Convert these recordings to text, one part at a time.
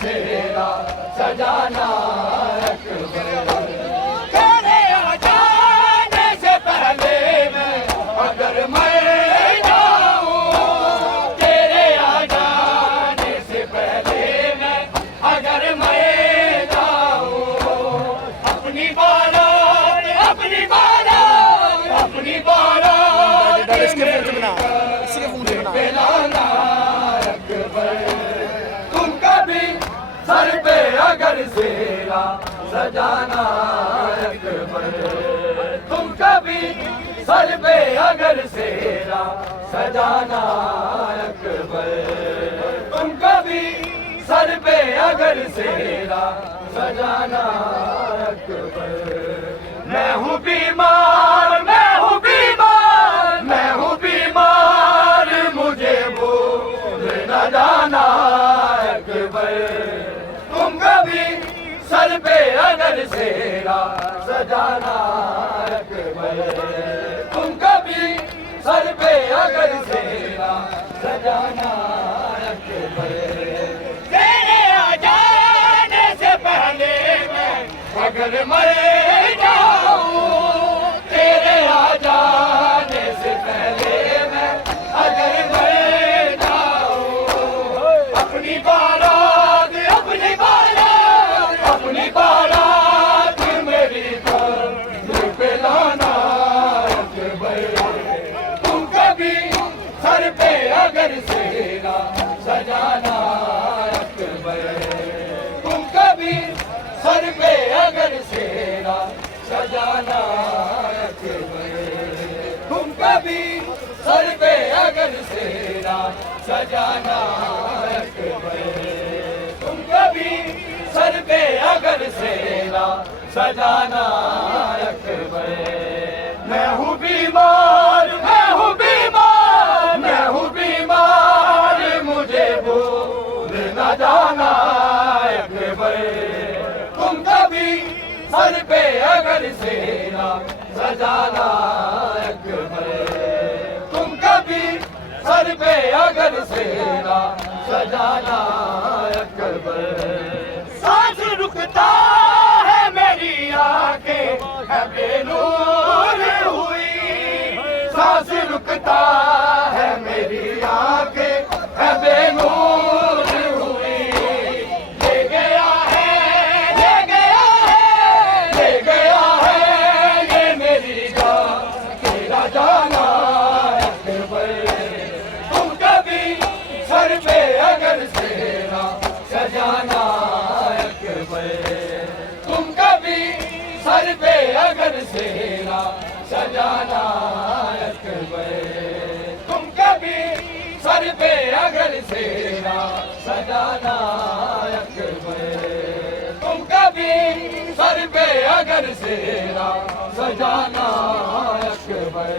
सेरा सजाना अकबर। तेरे आ जाने से पहले मैं अगर मर जाऊं, तेरे आ जाने से पहले मैं अगर मर जाऊं, अपनी बारात अपनी बारात अपनी बारात पे लाना अकबर। तुम कभी सर पे अगर सेरा सजाना अकबर, तुम कभी सर पे अगर सेरा सजाना अकबर, तुम कभी सर पे अगर सेरा सजाना अकबर। मैं हूँ बीमार मैं हूँ बीमार मैं हूँ बीमार, मुझे भूल न जाना अकबर। तुम कभी सर पे अगर सेरा सजाना अकबर, तुम कभी सर पे अगर सेरा सजाना अकबर। तेरे आ जाने से पहले मैं अगर मर जाऊं, तेरे आ जाने से पहले मैं अगर मर जाऊं, अपनी बारात अपनी बारात अपनी बारात मेरी घर पे लाना अकबर। तुम कभी सर पे अगर सेरा सजाना अकबर, तुम कभी सर पे अगर सेरा सजाना अकबर, तुम कभी सर पे अगर सेरा सजाना अकबर, तुम कभी सर पे अगर सेरा सजाना अकबर। मैं हूँ बीमार मैं हूँ बीमार मैं हूँ बीमार, मुझे भूल न जाना अकबर। तुम कभी सर पे अगर सेरा सजाना अकबर, तुम कभी सर पे अगर सेरा सजाना अकबर। सांस रुकता है मेरी आंखें है बेनूर हुई, सांस रुकता है मेरी आंखें है बेनूर हुई। ले गया है ले गया है ले गया है ये मेरी जान तेरा जाना अकबर। तुम कभी सर पे अगर सेरा सजाना अकबर, तुम कभी सर पे अगर सेरा सजाना अकबर, तुम कभी सर पे अगर सेरा सजाना अकबर, तुम कभी सर पे अगर सेरा सजाना अकबर।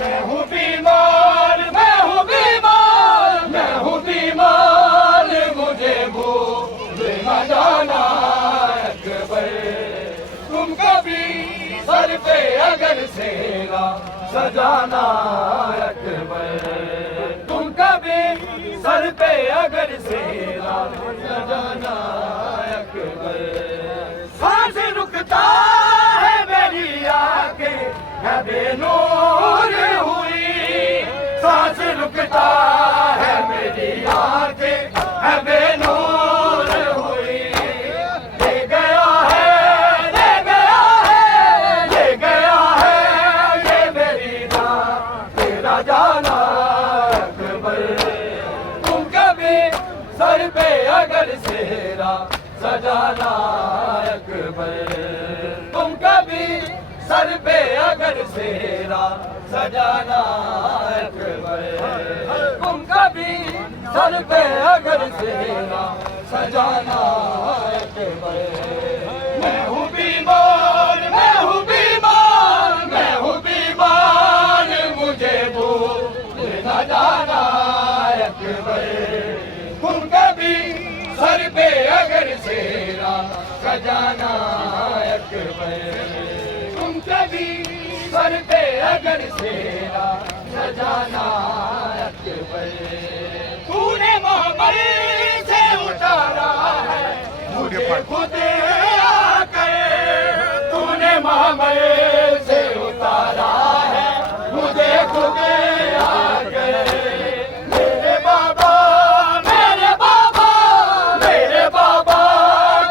मैं हूँ बीमार मैं हूँ बीमार मैं हूँ बीमार, मुझे भूल न जाना अकबर। तुम कभी सर पे अगर सेरा सजाना अकबर, तुम कभी सर पे अगर सेरा सजाना अकबर। सांस रुकता है मेरी आंखें है बेनूर हुई, सांस रुकता है मेरी आंखें है बेनूर हुई। ले गया है ले गया है ले गया है ये मेरी जान तेरा जाना अकबर। तुम कभी सर पे अगर सेरा सजाना अकबर, तुम कभी सर पे अगर सेरा सजाना अकबर, तुम कभी सर पे अगर सेरा सजाना अकबर। मैं हूँ बीमार मैं हूँ बीमार मैं हूँ बीमार, मुझे भूल न जाना अकबर। तुम कभी सर पे अगर सेरा सजाना अकबर, तुम कभी सर पे अगर सेरा सजाना अकबर। तूने महाबली से उतारा आगे पढ़। खुद आकर तूने मामल से उतारा है मुझे खुद आकर। मेरे बाबा मेरे बाबा मेरे बाबा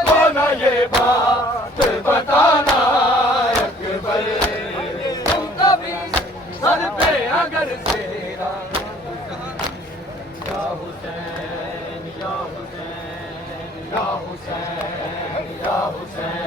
को न ये बात बताना अकबर। तुम कभी सर पे अगर सेरा या हुसैन या हुसैन या हुसैन या हुसैन